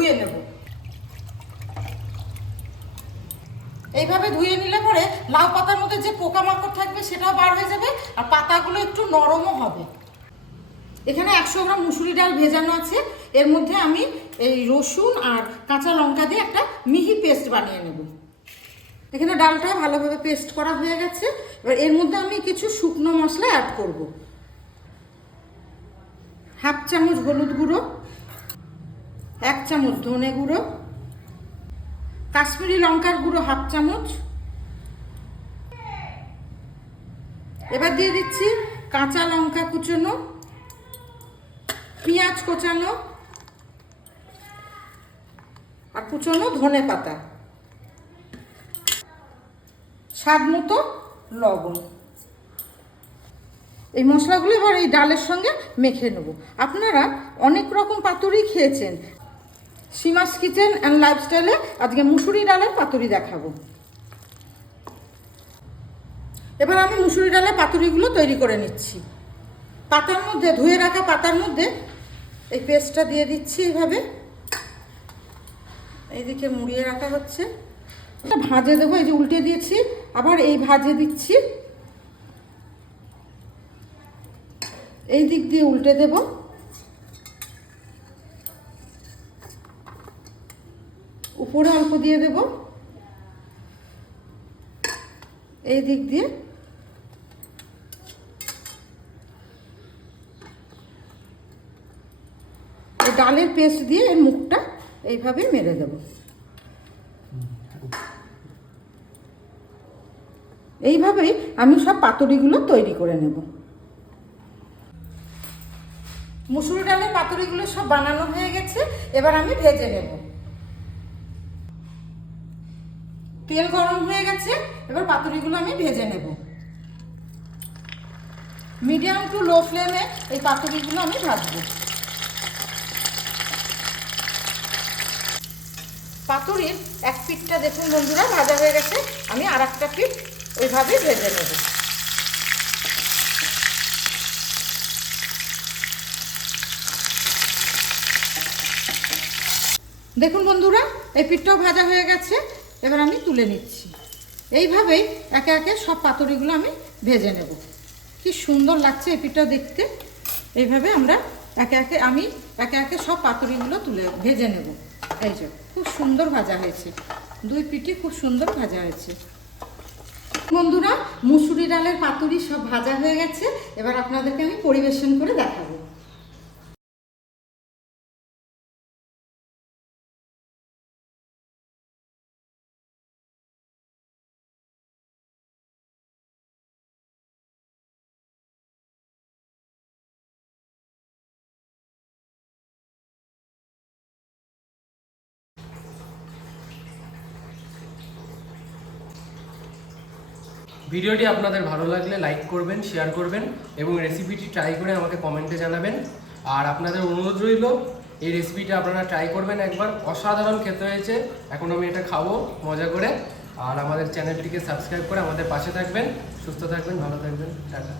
ধুয়ে নেব। এইভাবে ধুয়ে নিলে পরে লাউ পাতার মধ্যে যে পোকামাকড় থাকবে সেটাও বার হয়ে যাবে, আর পাতাগুলো একটু নরমও হবে। এখানে 100 গ্রাম মুসুরি ডাল ভেজানো আছে। এর মধ্যে আমি এই রসুন আর কাঁচা লঙ্কা দিয়ে একটা মিহি পেস্ট বানিয়ে নেব। এখানে ডালটা ভালোভাবে পেস্ট করা হয়ে গেছে। এবার এর মধ্যে আমি কিছু শুকনো মশলা অ্যাড করব। 1/2 চামচ হলুদ গুঁড়ো, 1 চামচ ধনে গুঁড়ো, কাশ্মীরি লঙ্কার গুঁড়ো 1/2 চামচ। এবার দিয়ে দিচ্ছি কাঁচা লঙ্কা কুচোনো, পেঁয়াজ কোচানো আর কুচোনো ধনে পাতা, স্বাদ মতো লবণ। এই মশলাগুলো এবার এই ডালের সঙ্গে মেখে নেব। আপনারা অনেক রকম পাতুরি খেয়েছেন, সীমাস কিচেন অ্যান্ড লাইফস্টাইলে আজকে মুসুরি ডালের পাতুরি দেখাবো। এবার আমি মুসুরি ডালের পাতুরিগুলো তৈরি করে নিচ্ছি। পাতার মধ্যে, ধুয়ে রাখা পাতার মধ্যে এই পেস্টটা দিয়ে দিচ্ছি। এইভাবে এইদিকে মুড়িয়ে রাখা হচ্ছে। ভাজে দেবো, এই যে উল্টে দিয়েছি, আবার এই ভাজে দিচ্ছি, এই দিক দিয়ে উল্টে দেব। উপরে অল্প দিয়ে দেব, এই দিক দিয়ে এই ডালের পেস্ট দিয়ে এর মুখটা এইভাবে মেরে দেব। এইভাবেই আমি সব পাতুরিগুলো তৈরি করে নেব। মুসুরি ডালের পাতুরিগুলো সব বানানো হয়ে গেছে। এবার আমি ভেজে নেব। তেল গরম হয়ে গেছে, এবার পাতুরিগুলো আমি ভেজে নেব। মিডিয়াম টু লো ফ্লেমে এই পাতুরিগুলো আমি ভাজবো। পাতুরির এক পিঠটা দেখুন বন্ধুরা ভাজা হয়ে গেছে, আমি আর একটা পিঠ ওইভাবেই ভেজে নেব। দেখুন বন্ধুরা, এই পিঠটাও ভাজা হয়ে গেছে। এবার আমি তুলে নিচ্ছি। এইভাবেই একে একে সব পাতুরিগুলো আমি ভেজে নেব। কি সুন্দর লাগছে এই পিঠটা দেখতে। এইভাবে আমরা আমি একে একে সব পাতুরিগুলো ভেজে নেব। এই যে খুব সুন্দর ভাজা হয়েছে, দুই পিঠই খুব সুন্দর ভাজা হয়েছে। বন্ধুরা, মুসুরি ডালের পাতুরি সব ভাজা হয়ে গেছে। এবার আপনাদেরকে আমি পরিবেশন করে দেখাবো। ভিডিওটি আপনাদের ভালো লাগলে লাইক করবেন, শেয়ার করবেন এবং রেসিপিটি ট্রাই করে আমাকে কমেন্টে জানাবেন। আর আপনাদের অনুরোধ রইল, এই রেসিপিটা আপনারা ট্রাই করবেন একবার। অসাধারণ খেতে হয়েছে। এখন আমি এটা খাবো মজা করে। আর আমাদের চ্যানেলটিকে সাবস্ক্রাইব করে আমাদের পাশে থাকবেন। সুস্থ থাকবেন, ভালো থাকবেন। টাটা।